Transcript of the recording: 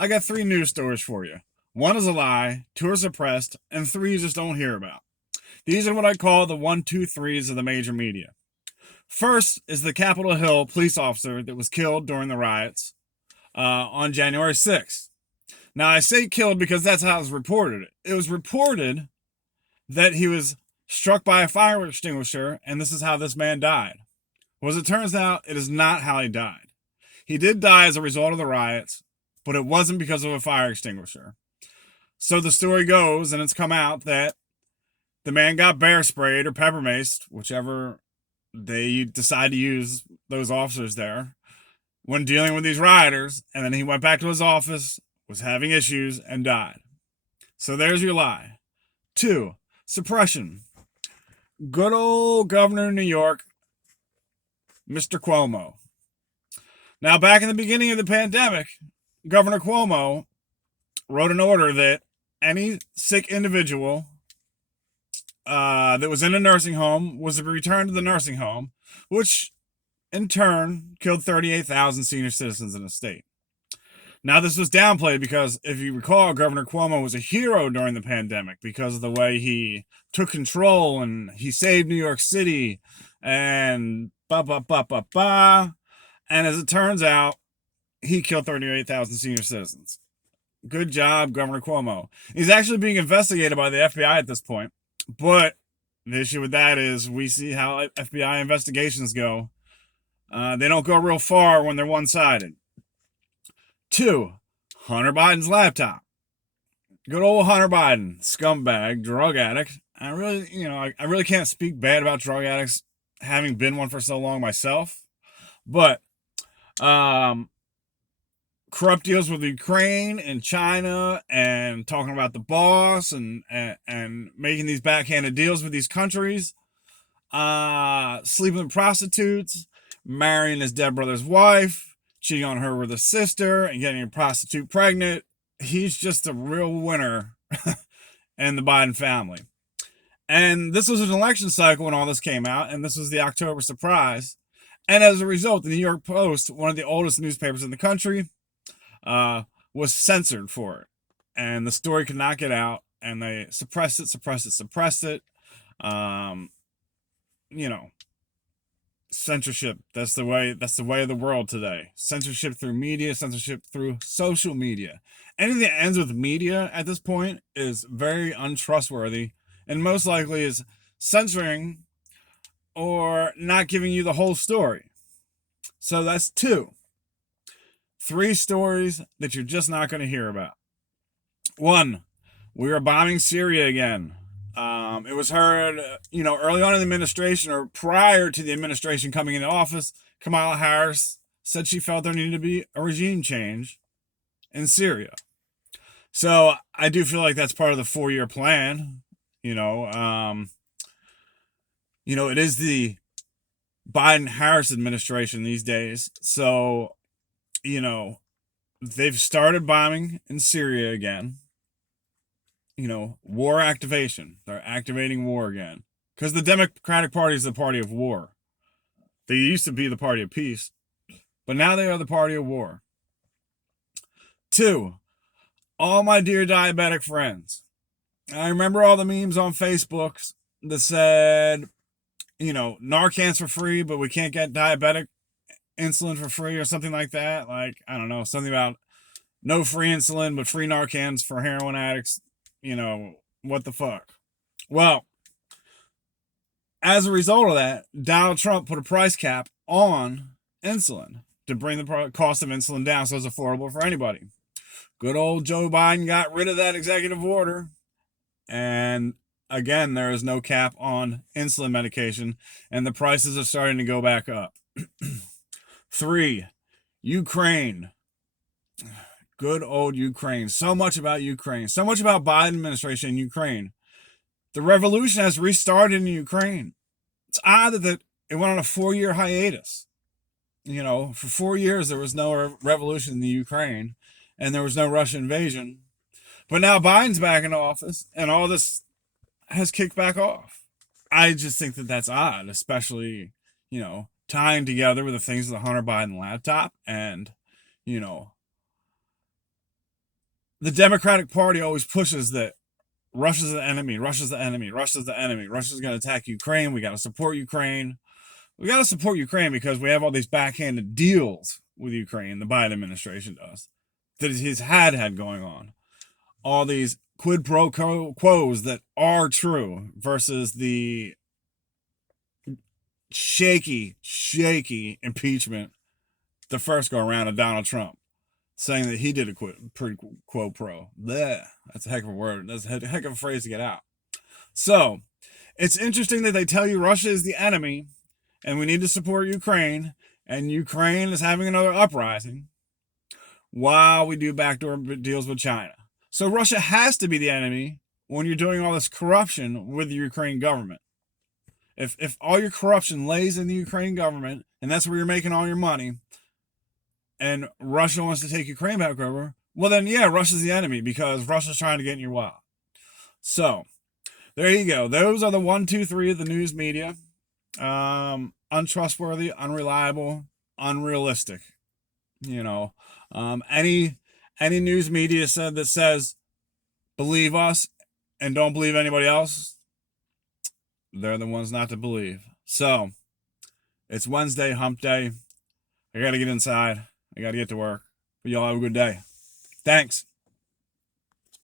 I got 3 news stories for you. 1 is a lie, 2 are suppressed, and 3 you just don't hear about. These are what I call the 1, 2, 3s of the major media. First is the Capitol Hill police officer that was killed during the riots on January 6th. Now, I say killed because that's how it was reported. It was reported that he was struck by a fire extinguisher, and this is how this man died. Well, as it turns out, it is not how he died. He did die as a result of the riots, but it wasn't because of a fire extinguisher. So the story goes, and it's come out, that the man got bear sprayed or pepper maced, whichever they decide to use, those officers there, when dealing with these rioters, and then he went back to his office, was having issues, and died. So there's your lie. 2, suppression. Good old governor of New York, Mr. Cuomo. Now, back in the beginning of the pandemic, Governor Cuomo wrote an order that any sick individual that was in a nursing home was to be returned to the nursing home, which in turn killed 38,000 senior citizens in the state. Now, this was downplayed because, if you recall, Governor Cuomo was a hero during the pandemic because of the way he took control and he saved New York City and ba. And as it turns out, he killed 38,000 senior citizens. Good job, Governor Cuomo. He's actually being investigated by the FBI at this point. But the issue with that is we see how FBI investigations go. They don't go real far when they're one-sided. 2, Hunter Biden's laptop. Good old Hunter Biden, scumbag, drug addict. I really can't speak bad about drug addicts, having been one for so long myself. But corrupt deals with Ukraine and China, and talking about the boss, and making these backhanded deals with these countries, sleeping with prostitutes, marrying his dead brother's wife, cheating on her with his sister, and getting a prostitute pregnant. He's just a real winner in the Biden family. And this was an election cycle when all this came out, and this was the October surprise. And as a result, the New York Post, one of the oldest newspapers in the country, was censored for it. And the story could not get out, and they suppressed it. Censorship. That's the way of the world today. Censorship through media, censorship through social media. Anything that ends with media at this point is very untrustworthy, and most likely is censoring or not giving you the whole story. So that's 2. 3 stories that you're just not going to hear about. 1, we are bombing Syria again. It was heard, early on in the administration, or prior to the administration coming into office, Kamala Harris said she felt there needed to be a regime change in Syria. So I do feel like that's part of the 4-year plan. It is the Biden-Harris administration these days. So, they've started bombing in Syria again. War activation. They're activating war again. Because the Democratic Party is the party of war. They used to be the party of peace, but now they are the party of war. 2, all my dear diabetic friends. I remember all the memes on Facebook that said, Narcan's for free, but we can't get diabetic insulin for free, or something like that. Like, I don't know, something about no free insulin, but free Narcans for heroin addicts. What the fuck? Well, as a result of that, Donald Trump put a price cap on insulin to bring the cost of insulin down so it's affordable for anybody. Good old Joe Biden got rid of that executive order. And again, there is no cap on insulin medication, and the prices are starting to go back up. 3, Ukraine. Good old Ukraine. So much about Ukraine. So much about Biden administration in Ukraine. The revolution has restarted in Ukraine. It's odd that it went on a 4-year hiatus. For 4 years, there was no revolution in the Ukraine, and there was no Russian invasion. But now Biden's back in office, and all this has kicked back off. I just think that that's odd, especially, tying together with the things of the Hunter Biden laptop and, the Democratic Party always pushes that Russia's the enemy, Russia's the enemy, Russia's the enemy, Russia's going to attack Ukraine. We got to support Ukraine. We got to support Ukraine because we have all these backhanded deals with Ukraine, the Biden administration does, that he's had going on. All these quid pro quos that are true versus the shaky impeachment the first go around of Donald Trump, saying that he did a quid pro. Bleh. That's a heck of a word. That's a heck of a phrase to get out. So it's interesting that they tell you Russia is the enemy and we need to support Ukraine, and Ukraine is having another uprising while we do backdoor deals with China. So Russia has to be the enemy when you're doing all this corruption with the Ukraine government. If all your corruption lays in the Ukraine government, and that's where you're making all your money, and Russia wants to take Ukraine back over, well then, yeah, Russia's the enemy because Russia's trying to get in your wallet. So, there you go. Those are the 1, 2, 3 of the news media. Untrustworthy, unreliable, unrealistic. You know, any news media that says believe us and don't believe anybody else, they're the ones not to believe. So, it's Wednesday, hump day. I got to get inside. I got to get to work. But y'all have a good day. Thanks.